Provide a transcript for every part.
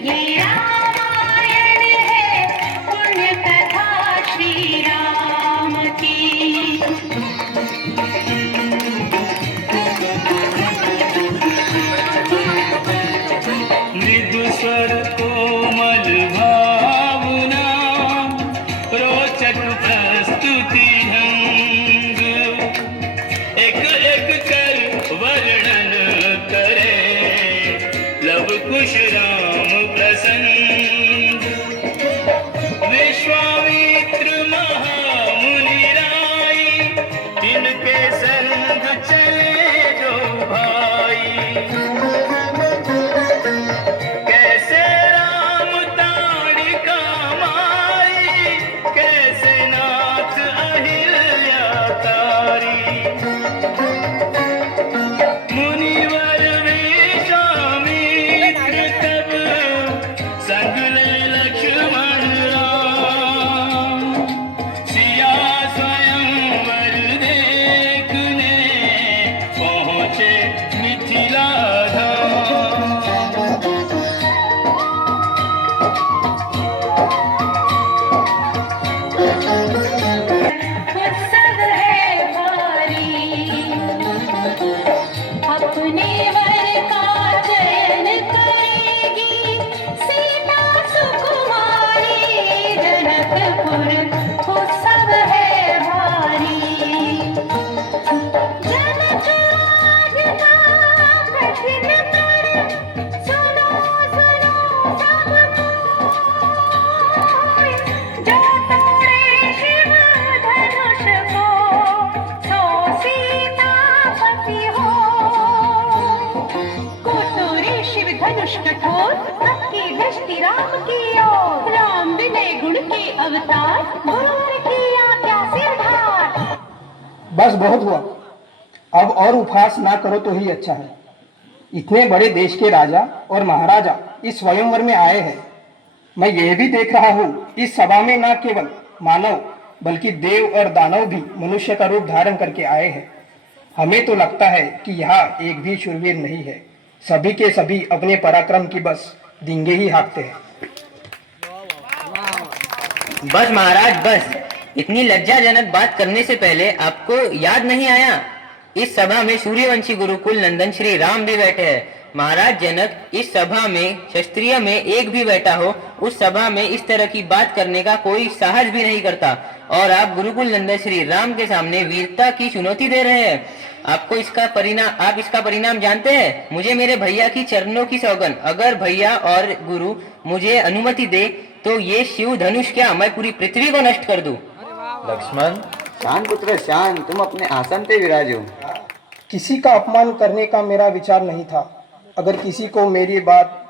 ये रामायण है पुण्य कथा श्री राम की। मृदु स्वर कोमल भावना रोचक प्रस्तुति ढंग एक एक कर वर्णन करे लव कुश राम प्रसंग। विश्वामित्र महामुनि राई तिनके संग चले जो भाई। कैसे राम ताड़िका माई कैसे नाथ अहिल्या तारी। मुनिवर विश्वामित्र तब संग ले लक्ष्मण राम। सिया स्वयंवर देखने पहुँचे मिथिला धाम। उत्सव है भारी अपने वर का चयन करेगी सीता सुकुमारी जनकपुर। उत्सव है भारी जनक राज का कठिन कर सुनो सुनो सब कोई। जो तोड़े शिव धनुष को सो सीतापति हो। को तोड़े शिव धनुष कठोर सबकी दृष्टि राम की ओर। राम विनय गुण के अवतार गुरुवर किया क्या सिरधार। बस बहुत हुआ, अब और उपहास ना करो तो ही अच्छा है। इतने बड़े देश के राजा और महाराजा इस स्वयंवर में आए हैं। मैं यह भी देख रहा हूँ इस सभा में न केवल मानव बल्कि देव और दानव भी मनुष्य का रूप धारण करके आए हैं। हमें तो लगता है कि यहाँ एक भी शूरवीर नहीं है। सभी के सभी अपने पराक्रम की बस डींगे ही हाँकते हैं। बस महाराज बस, इतनी लज्जाजनक बात करने से पहले आपको याद नहीं आया इस सभा में सूर्यवंशी गुरुकुल नंदन श्री राम भी बैठे हैं। महाराज जनक इस सभा में क्षत्रिय में एक भी बैठा हो उस सभा में इस तरह की बात करने का कोई साहस भी नहीं करता, और आप गुरुकुल नंदन श्री राम के सामने वीरता की चुनौती दे रहे हैं। आप इसका परिणाम जानते हैं। मुझे मेरे भैया की चरणों की सौगंध, अगर भैया और गुरु मुझे अनुमति दे तो ये शिव धनुष क्या मैं पूरी पृथ्वी को नष्ट कर दूं। लक्ष्मण शांत पुत्र शांत, तुम अपने आसन पे विराजो। किसी का अपमान करने का मेरा विचार नहीं था। अगर किसी को मेरी बात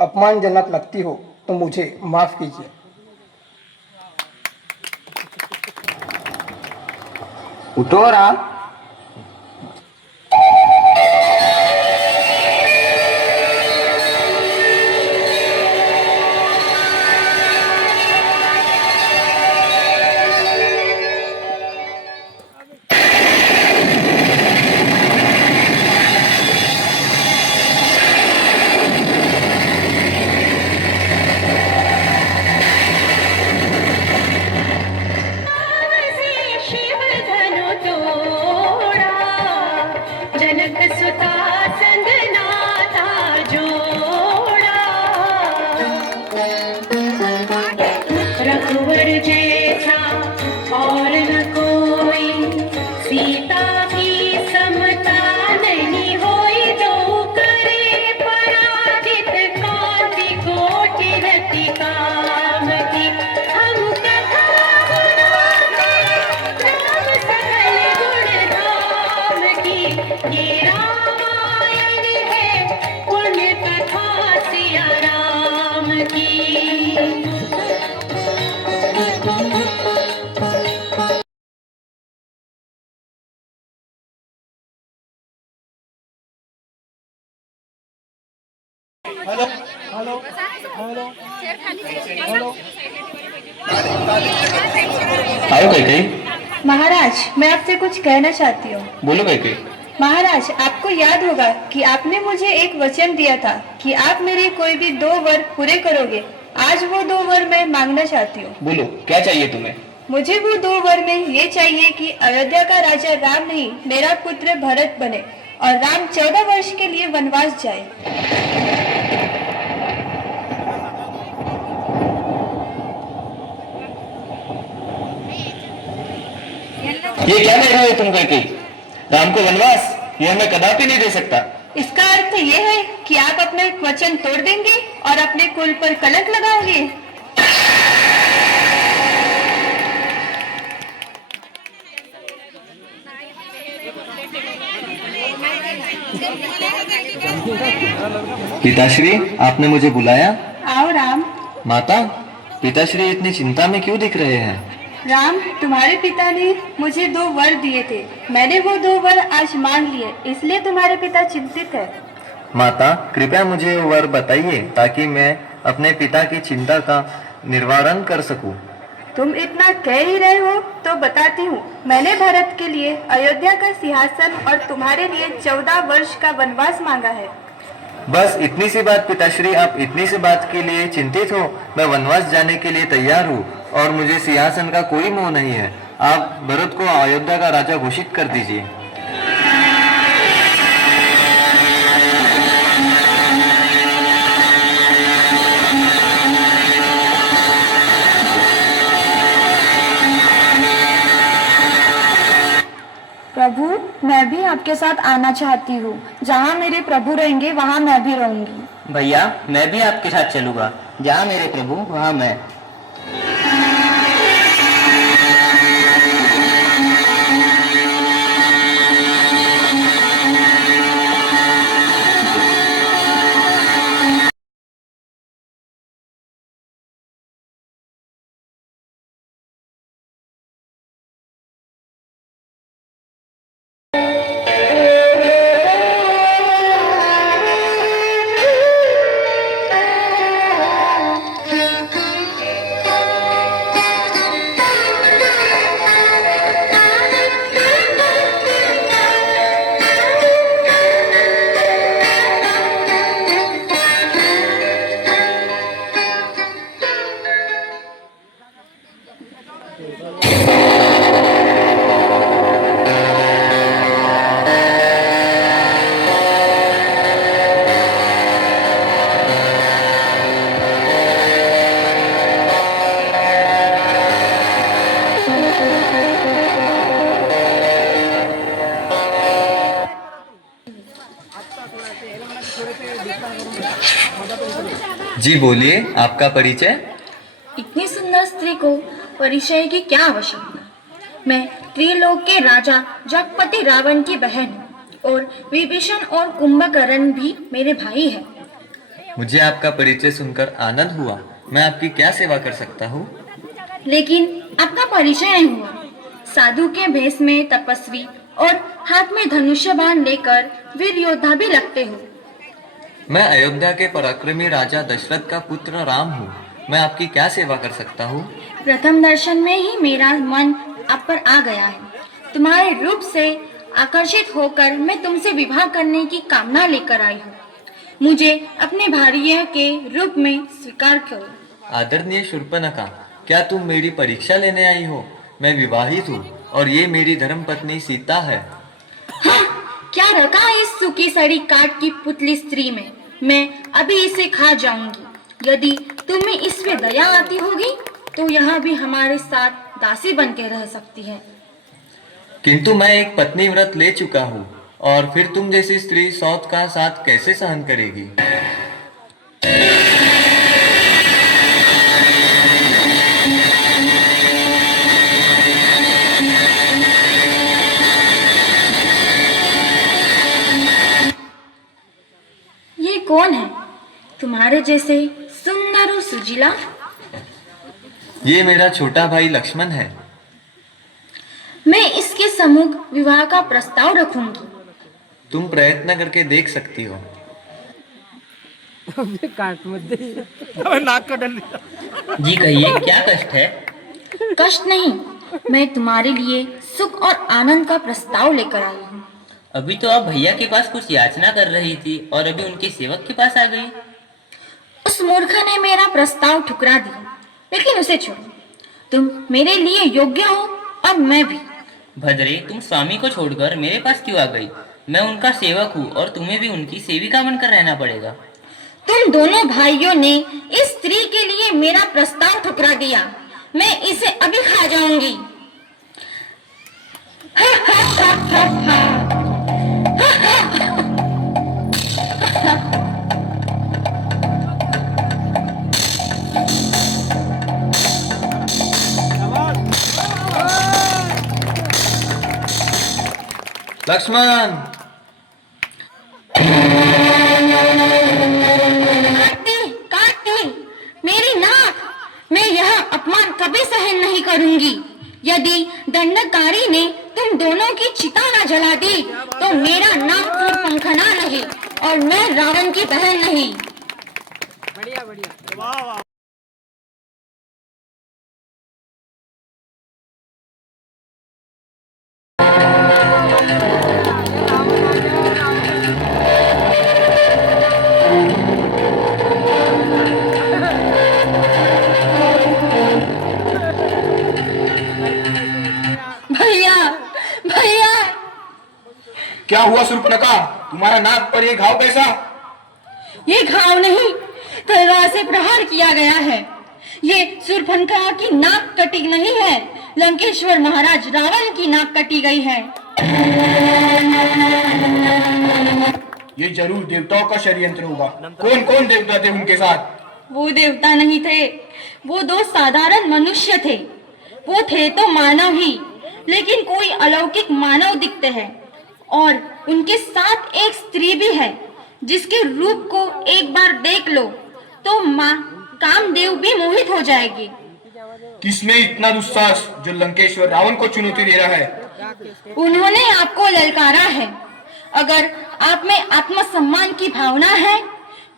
अपमानजनक लगती हो तो मुझे माफ कीजिए। उठो राम। शिव धनु तोड़ा जनक सुता संग नाता जोड़ा। रघुवर जैसा और न कोई सीता की समता नहीं होई। दो करे पराजित कांति कोटि रति काम की। हम कथा राम सकल गुण धाम की। ये रामायण है पुण्य कथा सिया राम की। आओ कैके। महाराज, मैं आपसे कुछ कहना चाहती हूँ। बोलो कैके। महाराज, आपको याद होगा कि आपने मुझे एक वचन दिया था कि आप मेरे कोई भी 2 वर पूरे करोगे। आज वो 2 वर मैं मांगना चाहती हूँ। बोलो, क्या चाहिए तुम्हें? मुझे वो 2 वर में ये चाहिए कि अयोध्या का राजा राम नहीं, मेरा पुत्र भरत बने और राम 14 वर्ष के लिए वनवास जाए। ये क्या कह रहे हो तुम करके? राम को वनवास? यह मैं कदापि नहीं दे सकता। इसका अर्थ ये है कि आप अपने वचन तोड़ देंगे और अपने कुल पर कलंक लगाओगे। पिताश्री, आपने मुझे बुलाया? आओ राम। माता, पिताश्री इतनी चिंता में क्यों दिख रहे हैं? राम, तुम्हारे पिता ने मुझे 2 वर दिए थे। मैंने वो 2 वर आज मांग लिए, इसलिए तुम्हारे पिता चिंतित है। माता, कृपया मुझे वो वर बताइए ताकि मैं अपने पिता की चिंता का निवारण कर सकूं। तुम इतना कह ही रहे हो तो बताती हूँ। मैंने भरत के लिए अयोध्या का सिंहासन और तुम्हारे लिए 14 वर्ष का वनवास मांगा है। बस इतनी सी बात पिताश्री, आप इतनी सी बात के लिए चिंतित हो? मैं वनवास जाने के लिए तैयार हूँ और मुझे सिंहासन का कोई मोह नहीं है। आप भरत को अयोध्या का राजा घोषित कर दीजिए। प्रभु, मैं भी आपके साथ आना चाहती हूँ। जहाँ मेरे प्रभु रहेंगे वहाँ मैं भी रहूंगी। भैया, मैं भी आपके साथ चलूंगा। जहाँ मेरे प्रभु वहाँ मैं। जी बोलिए, आपका परिचय? इतनी सुंदर स्त्री को परिचय की क्या आवश्यकता। मैं त्रिलोक के राजा जगपति रावण की बहन हूँ और विभीषण और कुंभकर्ण भी मेरे भाई हैं। मुझे आपका परिचय सुनकर आनंद हुआ। मैं आपकी क्या सेवा कर सकता हूँ? लेकिन आपका परिचय नहीं हुआ। साधु के भेष में तपस्वी और हाथ में धनुष्य बाण लेकर वीर योद्धा भी लगते हो। मैं अयोध्या के पराक्रमी राजा दशरथ का पुत्र राम हूँ। मैं आपकी क्या सेवा कर सकता हूँ? प्रथम दर्शन में ही मेरा मन आप पर आ गया है। तुम्हारे रूप से आकर्षित होकर मैं तुमसे विवाह करने की कामना लेकर आई हूँ। मुझे अपने भार्य के रूप में स्वीकार करो। आदरणीय शूर्पणखा, क्या तुम मेरी परीक्षा लेने आई हो? मैं विवाहित हूँ और ये मेरी धर्मपत्नी सीता है। हाँ, क्या रखा है इस सूखी सड़ी काठ की पुतली स्त्री में? मैं अभी इसे खा जाऊंगी। यदि तुम्हें इस पे दया आती होगी तो यह भी हमारे साथ दासी बन के रह सकती है। किंतु मैं एक पत्नी व्रत ले चुका हूँ और फिर तुम जैसी स्त्री सौत का साथ कैसे सहन करेगी? ये कौन है? तुम्हारे जैसे सुंदर और सुजीला? ये मेरा छोटा भाई लक्ष्मण है। मैं इसके सम्मुख विवाह का प्रस्ताव रखूंगी। तुम प्रयत्न करके देख सकती हो। जी कहिए, क्या कष्ट है? कष्ट नहीं, मैं तुम्हारे लिए सुख और आनंद का प्रस्ताव लेकर आई हूँ। अभी तो आप भैया के पास कुछ याचना कर रही थी और अभी उनके सेवक के पास आ गई। उस मूर्ख ने मेरा प्रस्ताव ठुकरा दिया, लेकिन उसे छोड़ो। तुम मेरे लिए योग्य हो और मैं भी। भद्रे, तुम स्वामी को छोड़कर मेरे पास क्यों आ गई? मैं उनका सेवक हूँ और तुम्हें भी उनकी सेविका बनकर रहना पड़ेगा। तुम दोनों भाइयों ने इस स्त्री के लिए मेरा प्रस्ताव ठुकरा दिया। मैं इसे अभी खा जाऊंगी। लक्ष्मण, काट दी मेरी नाक। मैं यह अपमान कभी सहन नहीं करूंगी। यदि दंडकारी ने तुम दोनों की चिता न जला दी तो मेरा नाम शूर्पणखा नहीं और मैं रावण की बहन नहीं। भैया, भैया। क्या हुआ शूर्पणखा? तुम्हारा नाक पर ये घाव कैसा? ये घाव नहीं, तलवार से प्रहार किया गया है। ये शूर्पणखा की नाक कटी नहीं है, लंकेश्वर महाराज रावण की नाक कटी गई है। ये जरूर देवताओं का षड्यंत्र होगा। कौन कौन देवता थे उनके साथ? वो देवता नहीं थे, वो दो साधारण मनुष्य थे। वो थे तो मानव ही, लेकिन कोई अलौकिक मानव दिखते हैं। और उनके साथ एक स्त्री भी है, जिसके रूप को एक बार देख लो तो माँ कामदेव भी मोहित हो जाएगी। किसमें इतना दुस्साहस जो लंकेश्वर रावण को चुनौती दे रहा है? उन्होंने आपको ललकारा है। अगर आप में आत्मसम्मान की भावना है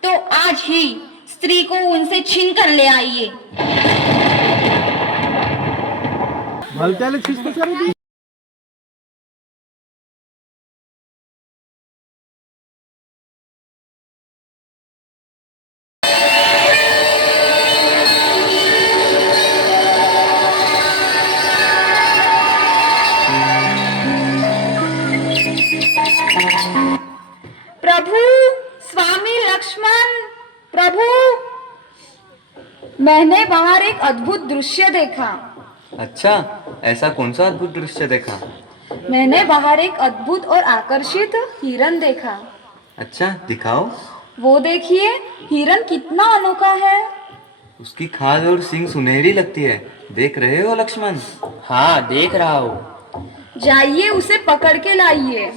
तो आज ही स्त्री को उनसे छीन कर ले आइए। प्रभु, स्वामी लक्ष्मण, प्रभु। मैंने बाहर एक अद्भुत दृश्य देखा। अच्छा, ऐसा कौन सा अद्भुत दृश्य देखा? मैंने बाहर एक अद्भुत और आकर्षित हिरन देखा। अच्छा, दिखाओ। वो देखिए, हिरन कितना अनोखा है। उसकी खाल और सींग सुनहरी लगती है। देख रहे हो लक्ष्मण? हाँ, देख रहा हूँ। जाइए उसे पकड़ के लाइए।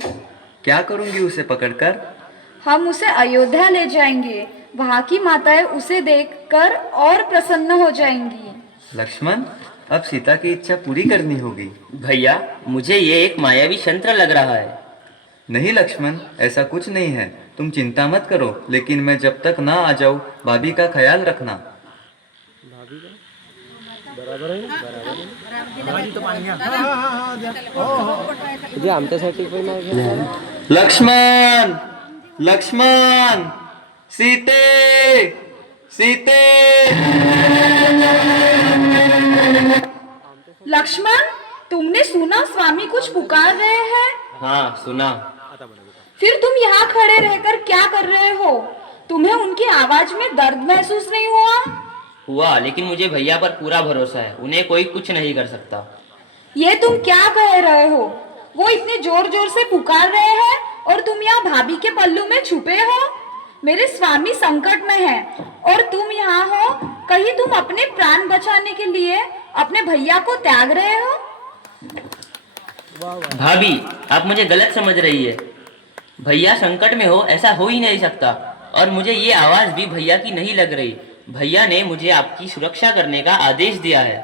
क्या करूंगी उसे पकड़कर? हम उसे अयोध्या ले जाएंगे। वहाँ की माताएं उसे देखकर और प्रसन्न हो जाएंगी। लक्ष्मण, अब सीता की इच्छा पूरी करनी होगी। भैया, मुझे ये एक मायावी यंत्र लग रहा है। नहीं लक्ष्मण, ऐसा कुछ नहीं है। तुम चिंता मत करो, लेकिन मैं जब तक ना आ जाऊं, भाभी का ख्याल रखना। लक्ष्मण, लक्ष्मण, सीते, सीते। लक्ष्मण, तुमने सुना स्वामी कुछ पुकार रहे हैं? हाँ, सुना। फिर तुम यहाँ खड़े रहकर क्या कर रहे हो? तुम्हें उनकी आवाज में दर्द महसूस नहीं हुआ? हुआ, लेकिन मुझे भैया पर पूरा भरोसा है। उन्हें कोई कुछ नहीं कर सकता। ये तुम क्या कह रहे हो? वो इतने जोर जोर से पुकार रहे हैं और तुम यहाँ भाभी के पल्लू में छुपे हो। मेरे स्वामी संकट में हैं और तुम यहाँ हो। कहीं तुम अपने प्राण बचाने के लिए अपने भैया को त्याग रहे हो? भाभी, आप मुझे गलत समझ रही है। भैया संकट में हो ऐसा हो ही नहीं सकता। और मुझे ये आवाज भी भैया की नहीं लग रही। भैया ने मुझे आपकी सुरक्षा करने का आदेश दिया है।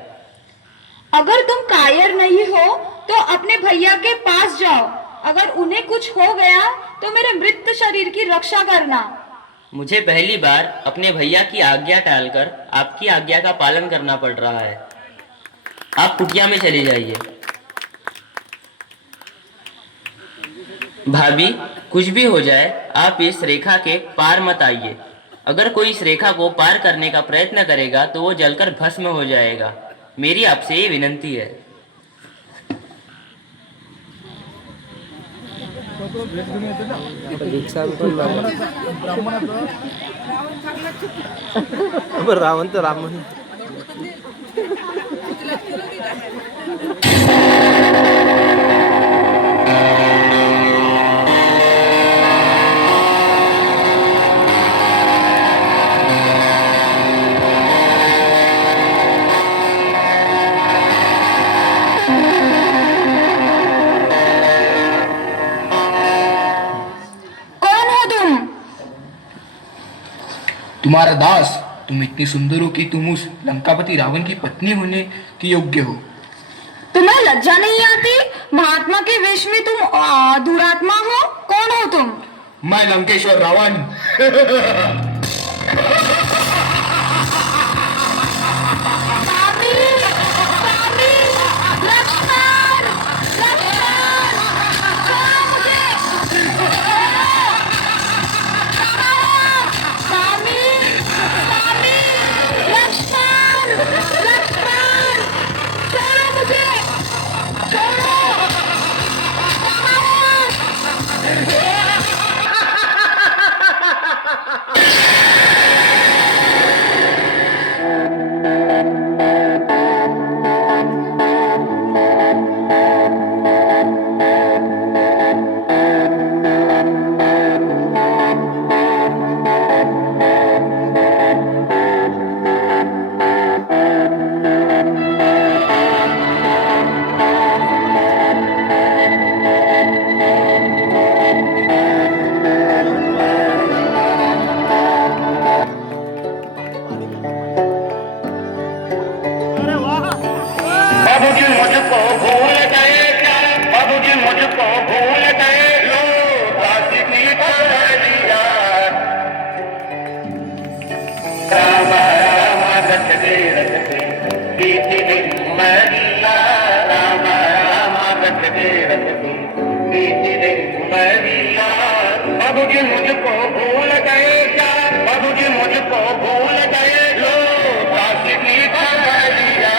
अगर तुम कायर नहीं हो तो अपने भैया के पास जाओ। अगर उन्हें कुछ हो गया तो मेरे मृत शरीर की रक्षा करना। मुझे पहली बार अपने भैया की आज्ञा टालकर आपकी आज्ञा का पालन करना पड़ रहा है। आप कुटिया में चली जाइए। भाभी, कुछ भी हो जाए आप इस रेखा के पार मत आइए। अगर कोई इस रेखा को पार करने का प्रयत्न करेगा तो वो जलकर भस्म हो जाएगा। मेरी आपसे ये विनती है। रावण तर राम कौन हो तुम? तुम्हारा दास। तुम इतनी सुंदर हो कि तुम उस लंकापति रावण की पत्नी होने की योग्य हो। तुम्हें लज्जा नहीं आती? महात्मा के वेश में तुम दुरात्मा हो। कौन हो तुम? मैं लंकेश्वर रावण। स्वामी, स्वामी, लक्ष्मण, लक्ष्मण, छोड़ो मुझे। स्वामी, स्वामी, लक्ष्मण, लक्ष्मण, छोड़ो मुझे, छोड़ो। बाबूजी मुझको भूल गए क्या? बाबूजी मुझको भूल गए? लो दासी कर दिया। राम राम रटते रटते बीती दिन उमरिया। राम राम रटते रटते बीती दिन उमरिया। बाबूजी मुझको भूल गए क्या? बाबूजी मुझको भूल गए? लो दासी कर दिया।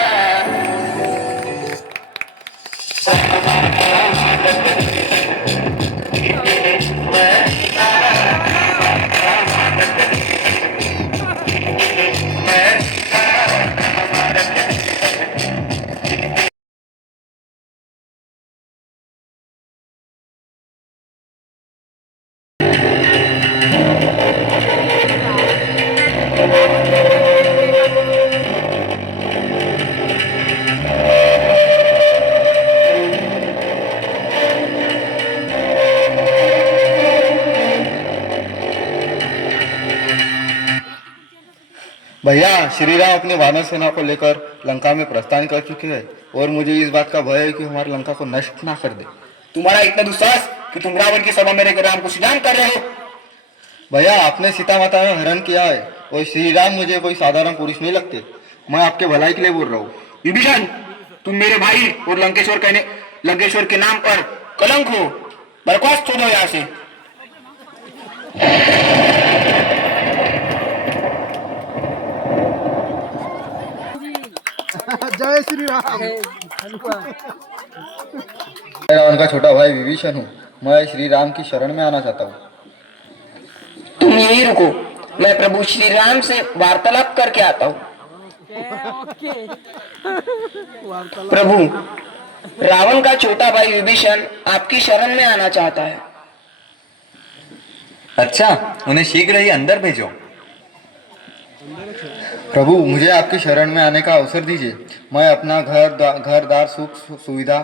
भैया, श्री राम अपने वानर सेना को लेकर लंका में प्रस्थान कर चुके हैं और मुझे इस बात का भय है कि हमारी लंका को नष्ट ना कर दे। तुम्हारा इतना दुस्साहस कि तुम रावण की सभा में रहकर राम को सुजान कर रहे हो। भैया, आपने सीता माता में हरण किया है और श्री राम मुझे कोई साधारण पुरुष नहीं लगते। मैं आपके भलाई के लिए बोल रहा हूँ। विभीषण, तुम मेरे भाई और लंकेश्वर के नाम पर कलंक हो। बर्खास्त हो जाओ यहाँ से। जय श्री राम। मैं रावण का छोटा भाई विभीषण हूँ। मैं श्री राम की शरण में आना चाहता हूँ। तुम यही रुको, मैं प्रभु श्री राम से वार्तालाप करके आता हूँ। प्रभु, रावण का छोटा भाई विभीषण आपकी शरण में आना चाहता है। अच्छा, उन्हें शीघ्र ही अंदर भेजो। प्रभु, मुझे आपकी शरण में आने का अवसर दीजिए। मैं अपना घर दार सुख सुविधा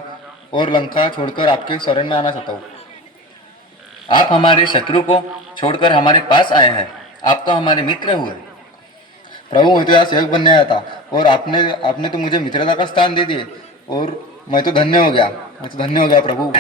और लंका छोड़कर आपके शरण में आना चाहता हूँ। आप हमारे शत्रु को छोड़कर हमारे पास आए हैं। आप तो हमारे मित्र हुए। प्रभु, मैं तो यहाँ सेवक बनने आया था और आपने तो मुझे मित्रता का स्थान दे दिए और मैं तो धन्य हो गया प्रभु।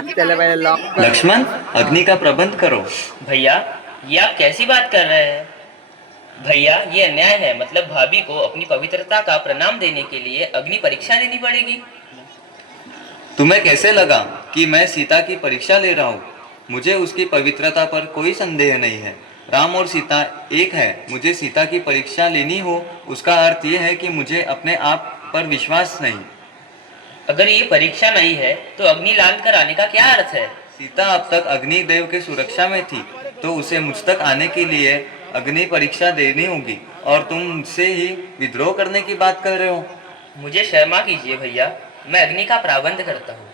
चले पहले लॉक कर। लक्ष्मण, अग्नि का प्रबंध करो। भैया, ये आप कैसी बात कर रहे हैं? भैया, ये अन्याय है। मतलब भाभी को अपनी पवित्रता का प्रणाम देने के लिए अग्नि परीक्षा देनी पड़ेगी। तुम्हें कैसे लगा कि मैं सीता की परीक्षा ले रहा हूँ? मुझे उसकी पवित्रता पर कोई संदेह नहीं है। राम और सीता एक है। मुझे सीता की परीक्षा लेनी हो, उसका अर्थ ये है कि मुझे अपने आप पर विश्वास नहीं। अगर ये परीक्षा नहीं है तो अग्नि लाल कर आने का क्या अर्थ है? सीता अब तक अग्निदेव के सुरक्षा में थी, तो उसे मुझ तक आने के लिए अग्नि परीक्षा देनी होगी, और तुम मुझसे ही विद्रोह करने की बात कर रहे हो। मुझे क्षमा कीजिए भैया, मैं अग्नि का प्रबंध करता हूँ।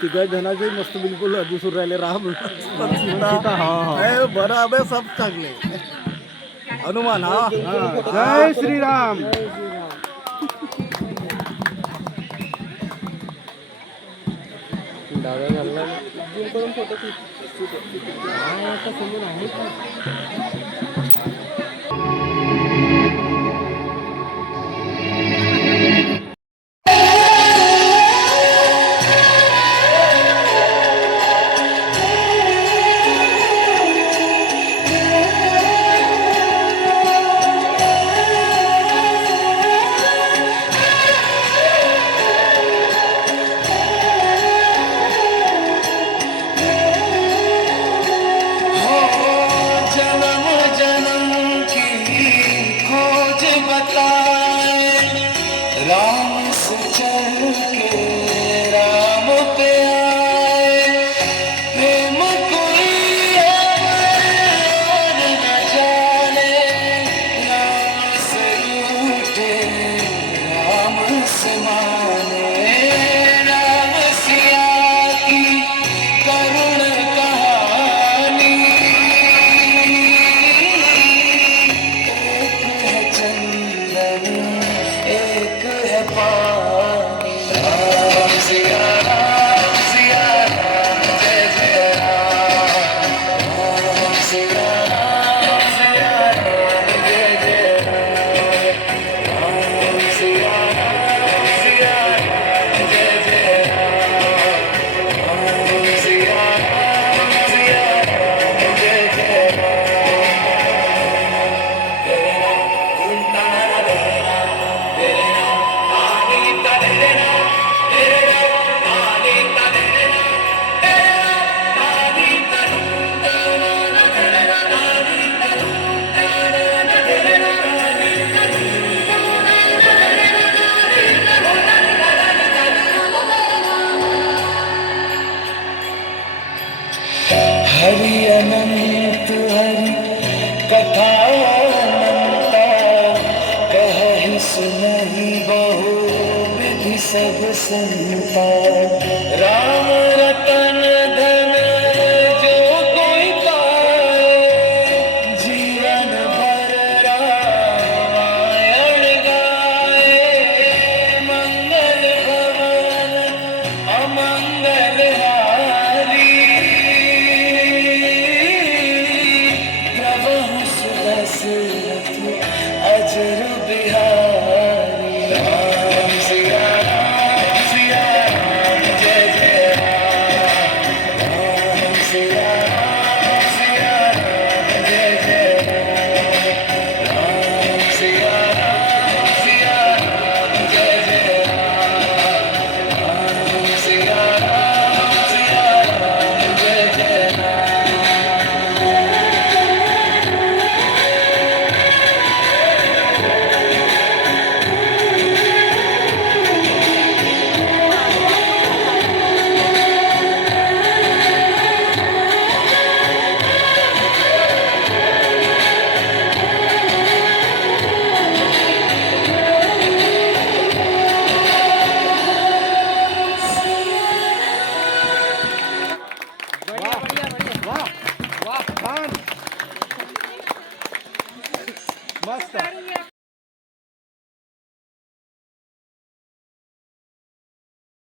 तिघ जणांचे मस्त बिलकुल दिसून राहिले. राम सीता हे बरं अबे सब चांगले. हनुमान हा जय श्रीराम. दादा झाला करून फोटो समोर आहे. हरि अनंत हरि कथा अनंता, कहि सुनहि बहु विधि सब संता।